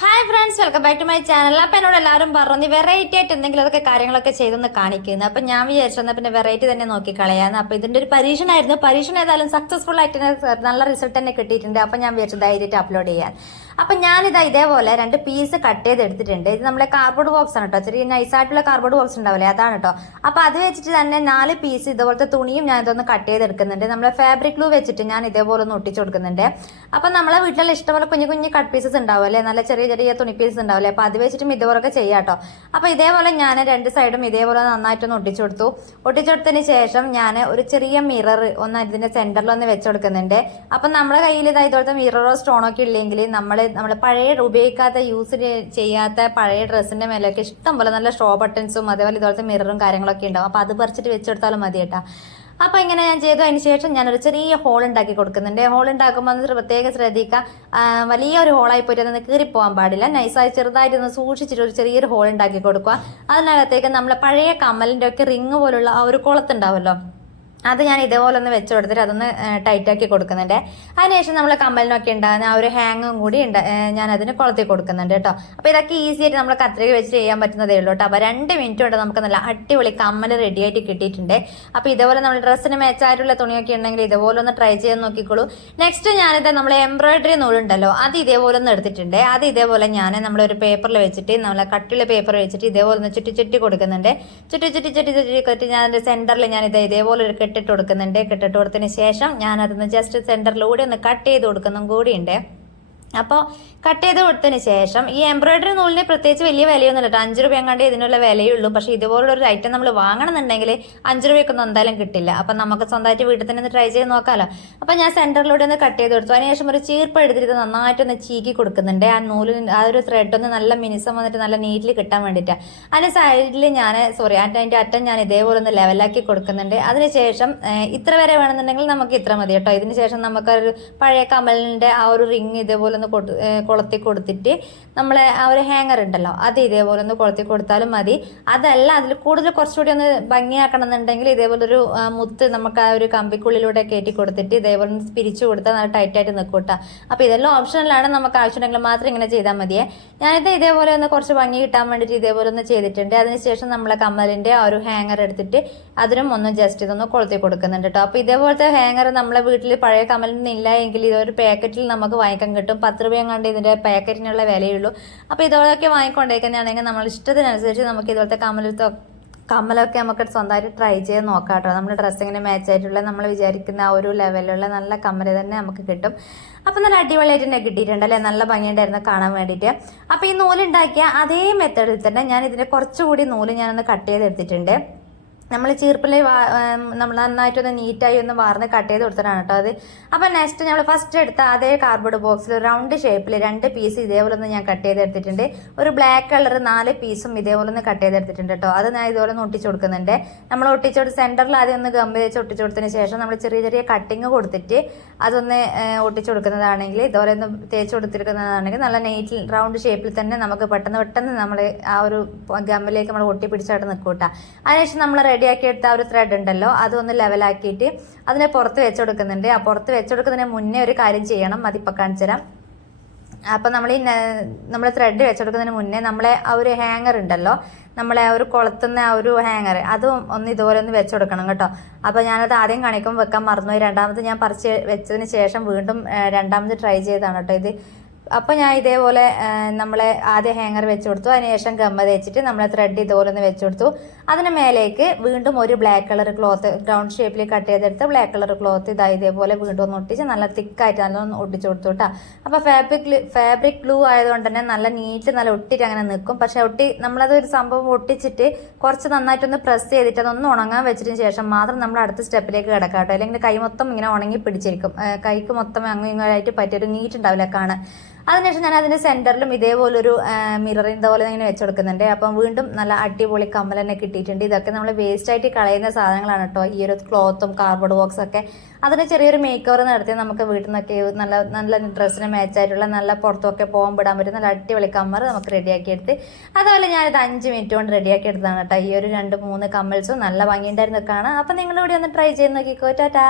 Hi friends, welcome back to my channel. അപ്പം എന്നോട് എല്ലാവരും പറഞ്ഞു വെറൈറ്റി ആയിട്ട് എന്തെങ്കിലും അതൊക്കെ കാര്യങ്ങളൊക്കെ ചെയ്തൊന്ന് കാണിക്കുന്നു. അപ്പം ഞാൻ വിചാരിച്ചു പിന്നെ വെറൈറ്റി തന്നെ നോക്കി കളയാന്ന്. അപ്പം ഇതിന്റെ ഒരു പരീക്ഷണമായിരുന്നു. പരീക്ഷണം ഏതായാലും സക്സസ്ഫുൾ ആയിട്ട് നല്ല റിസൾട്ട് തന്നെ കിട്ടിയിട്ടുണ്ട്. അപ്പം ഞാൻ വിചാരിച്ചു ധൈര്യമായിട്ട് അപ്ലോഡ് ചെയ്യാൻ. അപ്പം ഞാനിതാ ഇതേപോലെ 2 പീസ് കട്ട് ചെയ്ത് എടുത്തിട്ടുണ്ട്. ഇത് നമ്മളെ കാർഡ്ബോർഡ് ബോക്സ് ആണ് കേട്ടോ, ചെറിയ നൈസായിട്ടുള്ള കാർഡ്ബോർഡ് ബോക്സ് ഉണ്ടാവില്ലേ, അതാണ് കേട്ടോ. അപ്പം അത് വെച്ചിട്ട് തന്നെ 4 പീസ് ഇതുപോലത്തെ തുണിയും ഞാൻ ഇതൊന്ന് കട്ട് ചെയ്തെടുക്കുന്നുണ്ട്. നമ്മളെ ഫാബ്രിക് ഗ്ലൂ വെച്ചിട്ട് ഞാൻ ഇതേപോലെ ഒന്ന് ഒട്ടിച്ചു കൊടുക്കുന്നുണ്ട്. അപ്പം നമ്മളെ വീട്ടിലുള്ള ഇഷ്ടംപോലെ കുഞ്ഞു കുഞ്ഞു കട്ട് പീസസ് ഉണ്ടാവുമല്ലേ, നല്ല ചെറിയ ചെറിയ തുണി പീസ് ഉണ്ടാവില്ലേ, അപ്പൊ അത് വെച്ചിട്ടും ഇതുപോലൊക്കെ ചെയ്യാട്ടോ. അപ്പൊ ഇതേപോലെ ഞാൻ 2 സൈഡും ഇതേപോലെ നന്നായിട്ടൊന്ന് ഒട്ടിച്ചു കൊടുത്തതിന് ശേഷം ഞാൻ ഒരു ചെറിയ മിറർ ഒന്ന് ഇതിന്റെ സെന്ററിൽ ഒന്ന് വെച്ച് കൊടുക്കുന്നുണ്ട്. അപ്പൊ നമ്മുടെ കയ്യിൽ ഇതുപോലത്തെ മിററോ സ്റ്റോണോ ഒക്കെ ഇല്ലെങ്കിൽ നമ്മൾ പഴയ ഉപയോഗിക്കാത്ത യൂസ് ചെയ്യാത്ത പഴയ ഡ്രസ്സിന്റെ മേലൊക്കെ ഇഷ്ടം പോലെ നല്ല ഷോ ബട്ടൺസും അതേപോലെ ഇതുപോലത്തെ മിററും കാര്യങ്ങളൊക്കെ ഉണ്ടാവും. അപ്പൊ അത് പറിച്ചിട്ട് വെച്ചെടുത്താലും മതി കേട്ടാ. അപ്പൊ ഇങ്ങനെ ഞാൻ ചെയ്തു. അതിന് ശേഷം ഞാനൊരു ചെറിയ ഹോൾ ഉണ്ടാക്കി കൊടുക്കുന്നുണ്ട്. ഹോൾ ഉണ്ടാക്കുമ്പോൾ പ്രത്യേകം ശ്രദ്ധിക്കുക, വലിയൊരു ഹോളായി പോയിട്ട് അതൊന്ന് കീറിപ്പോകാൻ പാടില്ല. നൈസായി ചെറുതായിട്ടൊന്ന് സൂക്ഷിച്ചിട്ട് ഒരു ചെറിയൊരു ഹോൾ ഉണ്ടാക്കി കൊടുക്കുക. അതിനകത്തേക്ക് നമ്മളെ പഴയ കമ്മലിന്റെ ഒക്കെ റിങ് പോലുള്ള ആ ഒരു കുളത്തുണ്ടാവുമല്ലോ, അത് ഞാൻ ഇതേപോലെ ഒന്ന് വെച്ച് കൊടുത്തിട്ട് അതൊന്ന് ടൈറ്റ് ആക്കി കൊടുക്കുന്നുണ്ട്. അതിനുശേഷം നമ്മൾ കമ്മലിനൊക്കെ ഉണ്ടാകുന്ന ആ ഒരു ഹാങ്ങും കൂടി ഞാൻ അതിന് കൊളുത്തി കൊടുക്കുന്നുണ്ട് കേട്ടോ. അപ്പൊ ഇതൊക്കെ ഈസി ആയിട്ട് നമ്മൾ കത്രിക വെച്ച് ചെയ്യാൻ പറ്റുന്നതേ ഉള്ളൂ കേട്ടോ. അപ്പൊ 2 മിനിറ്റ് കൊണ്ട് നമുക്ക് നല്ല അടിപൊളി കമ്മൽ റെഡി ആയിട്ട് കിട്ടിയിട്ടുണ്ട്. അപ്പൊ ഇതേപോലെ നമ്മൾ ഡ്രസ്സിന് മാച്ചായിട്ടുള്ള തുണിയൊക്കെ ഉണ്ടെങ്കിൽ ഇതേപോലെ ഒന്ന് ട്രൈ ചെയ്യാൻ നോക്കിക്കോളൂ. നെക്സ്റ്റ് ഞാനിത് നമ്മളെ എംബ്രോയിഡറി നൂലുണ്ടല്ലോ, അത് ഇതേപോലെ ഒന്ന് എടുത്തിട്ടുണ്ട്. അത് ഇതേപോലെ ഞാൻ നമ്മളൊരു പേപ്പറിൽ വെച്ചിട്ട് നമ്മളെ കട്ടിയുള്ള പേപ്പർ വെച്ചിട്ട് ഇതേപോലെ ഒന്ന് ചുറ്റി കൊടുക്കുന്നുണ്ട്. ചുറ്റി ഞാൻ സെന്ററിൽ ഞാൻ ഇതേപോലെ ഒരു കെട്ടിട്ട് കൊടുത്തതിന് ശേഷം ഞാൻ അതൊന്ന് ജസ്റ്റ് സെന്ററിലൂടെ ഒന്ന് കട്ട് ചെയ്ത് കൊടുക്കുന്നതും കൂടിയുണ്ട്. അപ്പോൾ കട്ട് ചെയ്ത് കൊടുത്തതിന് ശേഷം ഈ എംബ്രോയിഡറി നൂലിന് പ്രത്യേകിച്ച് വലിയ വിലയൊന്നുമില്ല കേട്ടോ. 5 രൂപ എങ്ങാണ്ടേ ഇതിനുള്ള വിലയുള്ളൂ. പക്ഷേ ഇതുപോലുള്ള ഒരു ഐറ്റം നമ്മൾ വാങ്ങണമെന്നുണ്ടെങ്കിൽ 5 രൂപയ്ക്കൊന്നും എന്തായാലും കിട്ടില്ല. അപ്പം നമുക്ക് സ്വന്തമായിട്ട് വീട്ടിൽ തന്നെ ഒന്ന് ട്രൈ ചെയ്ത് നോക്കാമല്ലോ. അപ്പം ഞാൻ സെന്ററിലൂടെ ഒന്ന് കട്ട് ചെയ്ത് കൊടുത്തു. അതിനുശേഷം ഒരു ചീർപ്പ് എടുത്തിട്ട് നന്നായിട്ടൊന്ന് ചീക്കി കൊടുക്കുന്നുണ്ട്. ആ നൂലിന് ആ ഒരു ത്രെഡ് ഒന്ന് നല്ല മിനുസം വന്നിട്ട് നല്ല നീറ്റിൽ കിട്ടാൻ വേണ്ടിയിട്ടാണ്. അതിൻ്റെ സൈഡിൽ അതിൻ്റെ അറ്റം ഞാൻ ഇതേപോലെ ഒന്ന് ലെവലാക്കി കൊടുക്കുന്നുണ്ട്. അതിനുശേഷം ഇത്ര വരെ വേണമെന്നുണ്ടെങ്കിൽ നമുക്ക് ഇത്ര മതി കേട്ടോ. ഇതിന് ശേഷം നമുക്കൊരു പഴയ കമലിൻ്റെ ആ ഒരു റിങ് ഇതേപോലെ ഒന്ന് കൊളുത്തി കൊടുത്തിട്ട് നമ്മളെ ആ ഒരു ഹാങ്ങർ ഉണ്ടല്ലോ, അത് ഇതേപോലെ ഒന്ന് കൊളുത്തി കൊടുത്താലും മതി. അതല്ല അതിൽ കൂടുതൽ കുറച്ചുകൂടി ഒന്ന് ഭംഗിയാക്കണം എന്നുണ്ടെങ്കിൽ ഇതേപോലെ ഒരു മുത്ത് നമുക്ക് ആ ഒരു കമ്പിക്കുള്ളിലൂടെ കയറ്റി കൊടുത്തിട്ട് ഇതേപോലെ ഒന്ന് പിരിച്ചു കൊടുത്താൽ നല്ല ടൈറ്റായിട്ട് നിൽക്കൂട്ടാ. അപ്പോൾ ഇതെല്ലാം ഓപ്ഷനിലാണ്, നമുക്ക് ആവശ്യമുണ്ടെങ്കിൽ മാത്രം ഇങ്ങനെ ചെയ്താൽ മതിയേ. ഞാനിത് ഇതേപോലെ ഒന്ന് കുറച്ച് ഭംഗി കിട്ടാൻ വേണ്ടിയിട്ട് ഇതേപോലെ ഒന്ന് ചെയ്തിട്ടുണ്ട്. അതിനുശേഷം നമ്മളെ കമ്മലിൻ്റെ ആ ഒരു ഹാങ്ങർ എടുത്തിട്ട് അതിനും ഒന്ന് ജസ്റ്റ് ഇതൊന്ന് കൊളുത്തി കൊടുക്കുന്നുണ്ട് കേട്ടോ. അപ്പോൾ ഇതേപോലത്തെ ഹാങ്ങർ നമ്മളെ വീട്ടിൽ പഴയ കമ്മലിന് ഇല്ല എങ്കിൽ ഇതൊരു പാക്കറ്റിൽ നമുക്ക് വാങ്ങിക്കാൻ കിട്ടും. 10 രൂപയും കണ്ട് ഇതിൻ്റെ പാക്കറ്റിനുള്ള വിലയുള്ളൂ. അപ്പോൾ ഇതോടൊക്കെ വാങ്ങിക്കൊണ്ടേക്കുന്നതാണെങ്കിൽ നമ്മൾ ഇഷ്ടത്തിനനുസരിച്ച് നമുക്ക് ഇതുപോലത്തെ കമ്മലൊക്കെ നമുക്ക് സ്വന്തമായിട്ട് ട്രൈ ചെയ്ത് നോക്കാം കേട്ടോ. നമ്മുടെ ഡ്രസ്സിങ്ങിന് മാച്ച് ആയിട്ടുള്ള നമ്മൾ വിചാരിക്കുന്ന ആ ഒരു ലെവലുള്ള നല്ല കമ്മൽ തന്നെ നമുക്ക് കിട്ടും. അപ്പം നല്ല അടിപൊളിയായിട്ട് തന്നെ കിട്ടിയിട്ടുണ്ട് അല്ലേ, നല്ല ഭംഗിയുണ്ടായിരുന്നു കാണാൻ വേണ്ടിയിട്ട്. അപ്പോൾ ഈ നൂലുണ്ടാക്കിയ അതേ മെത്തേഡിൽ തന്നെ ഞാൻ ഇതിൻ്റെ കുറച്ചുകൂടി നൂല് ഞാനൊന്ന് കട്ട് ചെയ്തെടുത്തിട്ടുണ്ട്. നമ്മൾ ചീർപ്പിൽ നമ്മൾ നന്നായിട്ടൊന്ന് നീറ്റായി ഒന്ന് വാർന്ന് കട്ട് ചെയ്ത് കൊടുത്തിട്ടാണ് കേട്ടോ അത്. അപ്പം നെക്സ്റ്റ് നമ്മൾ ഫസ്റ്റ് എടുത്ത അതേ കാർഡ്ബോർഡ് ബോക്സിൽ റൗണ്ട് ഷേപ്പിൽ 2 പീസ് ഇതേപോലെ ഒന്ന് ഞാൻ കട്ട് ചെയ്തെടുത്തിട്ടുണ്ട്. ഒരു ബ്ലാക്ക് കളർ 4 പീസും ഇതേപോലെ ഒന്ന് കട്ട് ചെയ്തെടുത്തിട്ടുണ്ട് കേട്ടോ. അത് ഞാൻ ഇതുപോലെ ഒന്ന് ഒട്ടിച്ചു കൊടുക്കുന്നുണ്ട്. നമ്മൾ ഒട്ടിച്ചോട്ട് സെൻറ്ററിൽ ആദ്യം ഒന്ന് ഗം വെച്ച് ഒട്ടിച്ചു കൊടുത്തതിന് ശേഷം നമ്മൾ ചെറിയ ചെറിയ കട്ടിങ് കൊടുത്തിട്ട് അതൊന്ന് ഒട്ടിച്ചു കൊടുക്കുന്നതാണെങ്കിൽ ഇതുപോലെ ഒന്ന് തേച്ച് കൊടുത്തിരിക്കുന്നതാണെങ്കിൽ നല്ല നെയ്റ്റിൽ റൗണ്ട് ഷേപ്പിൽ തന്നെ നമുക്ക് പെട്ടെന്ന് നമ്മൾ ആ ഒരു ഗമ്മിലേക്ക് നമ്മൾ ഒട്ടി പിടിച്ചായിട്ട് നിൽക്കൂട്ടാ. അതിനുശേഷം നമ്മൾ റെഡിയാക്കി എടുത്ത ആ ഒരു ത്രെഡ് ഉണ്ടല്ലോ, അതൊന്ന് ലെവലാക്കിയിട്ട് അതിനെ പുറത്ത് വെച്ച് കൊടുക്കുന്നുണ്ട്. ആ പുറത്ത് വെച്ച് കൊടുക്കുന്നതിന് മുന്നേ ഒരു കാര്യം ചെയ്യണം, അതിപ്പോൾ കാണിച്ചു തരാം. അപ്പം നമ്മൾ ത്രെഡ് വെച്ച് കൊടുക്കുന്നതിന് മുന്നേ നമ്മളെ ആ ഒരു ഹാങ്ങർ ഉണ്ടല്ലോ, നമ്മളെ ആ ഒരു കൊളുത്തുന്ന ആ ഒരു ഹാങ്ങർ, അതും ഒന്ന് ഇതുപോലെ ഒന്ന് വെച്ച് കൊടുക്കണം കേട്ടോ. അപ്പോൾ ഞാനത് ആദ്യം കാണിക്കുമ്പോൾ വെക്കാൻ മറന്നുപോയി. രണ്ടാമത് ഞാൻ പറിച്ച് വെച്ചതിന് ശേഷം വീണ്ടും രണ്ടാമത് ട്രൈ ചെയ്തതാണ് കേട്ടോ ഇത്. അപ്പോൾ ഞാൻ ഇതേപോലെ നമ്മളെ ആദ്യം ഹാങ്ങർ വെച്ച് കൊടുത്തു. അതിനുശേഷം ഗമ്മ തേച്ചിട്ട് നമ്മളെ ത്രെഡ് ഇതുപോലെ ഒന്ന് വെച്ച് കൊടുത്തു. അതിന് മേലേക്ക് വീണ്ടും ഒരു ബ്ലാക്ക് കളർ ക്ലോത്ത് റൗണ്ട് ഷേപ്പിൽ കട്ട് ചെയ്തെടുത്ത് ബ്ലാക്ക് കളർ ക്ലോത്ത് ഇതേപോലെ വീണ്ടും ഒന്ന് ഒട്ടിച്ച് നല്ല തിക്കായിട്ട് നല്ലൊന്ന് ഒട്ടിച്ച് കൊടുത്തു കേട്ടോ. അപ്പോൾ ഫാബ്രിക് ഗ്ലൂ ആയതുകൊണ്ട് തന്നെ നല്ല നീറ്റ് നല്ല ഒട്ടിട്ട് അങ്ങനെ നിൽക്കും. പക്ഷേ നമ്മളതൊരു സംഭവം ഒട്ടിച്ചിട്ട് കുറച്ച് നന്നായിട്ടൊന്ന് പ്രസ് ചെയ്തിട്ട് അതൊന്ന് ഉണങ്ങാൻ വെച്ചതിന് ശേഷം മാത്രം നമ്മൾ അടുത്ത സ്റ്റെപ്പിലേക്ക് കിടക്കാം കേട്ടോ. അല്ലെങ്കിൽ കൈ മൊത്തം ഇങ്ങനെ ഉണങ്ങി പിടിച്ചിരിക്കും, കൈക്ക് മൊത്തം അങ്ങ് ഇങ്ങോട്ടായിട്ട് പറ്റിയൊരു നീറ്റ് ഉണ്ടാവില്ല കാണാൻ. അതിനുശേഷം ഞാൻ അതിൻ്റെ സെൻറ്ററിലും ഇതേപോലൊരു മിററിൻ്റെ പോലെ ഇങ്ങനെ വെച്ച് കൊടുക്കുന്നുണ്ട്. അപ്പം വീണ്ടും നല്ല അടിപൊളി കമ്മൽ തന്നെ കിട്ടിയിട്ടുണ്ട്. ഇതൊക്കെ നമ്മൾ വേസ്റ്റായിട്ട് കളയുന്ന സാധനങ്ങളാണ് കേട്ടോ, ഈ ഒരു ക്ലോത്തും കാർഡ്ബോർഡ് ബോക്സൊക്കെ. അതിന് ചെറിയൊരു മേക്ക് ഓവർ നടത്തി നമുക്ക് വീട്ടിൽ നിന്നൊക്കെ നല്ല ഡ്രസ്സിന് മാച്ചായിട്ടുള്ള നല്ല പുറത്തൊക്കെ പോകാൻ വിടാൻ പറ്റുന്ന നല്ല അടിപൊളി കമ്മർ നമുക്ക് റെഡിയാക്കി എടുത്ത്. അതുപോലെ ഞാനിത് 5 മിനിറ്റ് കൊണ്ട് റെഡിയാക്കി എടുത്തതാണ് കേട്ടോ. ഈ ഒരു 2-3 കമ്മൽസും നല്ല ഭംഗിയുണ്ടായിരുന്നു കാണാം. അപ്പം നിങ്ങളിവിടെ ഒന്ന് ട്രൈ ചെയ്ത് നോക്കിക്കോ. ടാറ്റാ.